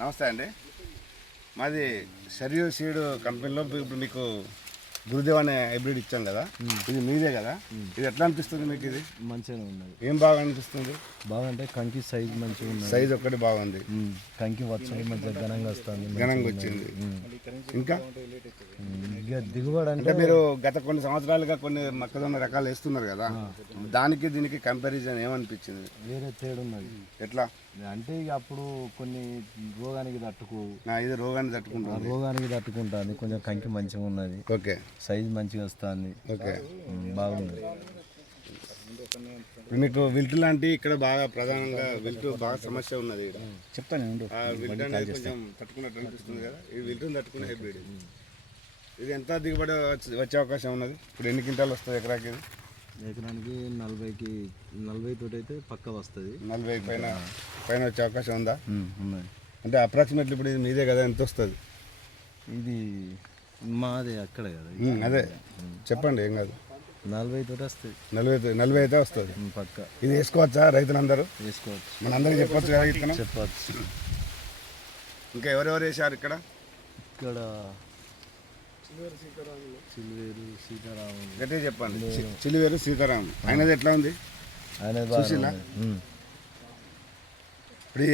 నమస్తే అండి. మాది షరియో సీడ్ కంపెనీలో ఇప్పుడు మీకు గురుదేవ్ అనే హైబ్రిడ్ ఇచ్చాం కదా, ఇది మీదే కదా. ఇది ఎట్లా అనిపిస్తుంది మీకు? ఇది మంచిగానే ఉన్నది. ఏం బాగా అనిపిస్తుంది? బాగా అంటే కంకి సైజ్ మంచిగా ఉన్నది. సైజ్ ఒక్కటి బాగుంది. కంకి వచ్చి మంచిగా ఘనంగా వస్తుంది. ఘనంగా వచ్చింది. ఇంకా ఇక దిగుబడి అంటే మీరు గత కొన్ని సంవత్సరాలుగా కొన్ని మొక్కజొన్న రకాలు వేస్తున్నారు కదా, దానికి దీనికి కంపారిజన్ ఏమనిపించింది? వేరే తేడా ఉన్నది. ఎట్లా అంటే ఇక అప్పుడు కొన్ని రోగానికి ఇది రోగాన్ని తట్టుకుంటుంది. రోగానికి తట్టుకుంటుంది. కొంచెం కంకి మంచిగా ఉన్నది. ఓకే. సైజ్ మంచిగా వస్తుంది. ఓకే, బాగుంది. ఇప్పుడు మీకు విల్ట్ లాంటి ఇక్కడ బాగా ప్రధానంగా విల్ట్ బాగా సమస్య ఉన్నది. ఇక్కడ చెప్తాను. విల్ట్ అనేది కొంచెం తట్టుకున్నట్టు అనిపిస్తుంది కదా. ఈ విల్ట్ని తట్టుకునే హైబ్రిడ్ ఇది ఎంత దిగుబడి వచ్చే అవకాశం ఉన్నది? ఇప్పుడు ఎన్ని క్వింటాలు వస్తుంది ఎకరాకి? ఇది ఎకరానికి 40 తోటి అయితే పక్క వస్తుంది. 40 పైన వచ్చే అవకాశం ఉందా? ఉన్నది. అంటే అప్రాక్సిమేట్లీ ఇప్పుడు ఇది మీదే కదా, ఎంత వస్తుంది? ఇది మాదే అక్కడ కదా. అదే చెప్పండి, ఏం కాదు. 40 తోటి వస్తుంది. 40 అయితే వస్తుంది పక్క. ఇది వేసుకోవచ్చా రైతులందరూ? వేసుకోవచ్చు. మనందరికీ చెప్పొచ్చు కదా ఇతను? చెప్పచ్చు. ఇంకా ఎవరెవరు వేసారు ఇక్కడ? ఇక్కడ చిలువేరు సీతారాము. గట్టిగా చెప్పండి. చిలువేరు సీతారాం. ఆయనది ఎట్లా ఉంది? ఆయన చూసిలా? ఇప్పుడు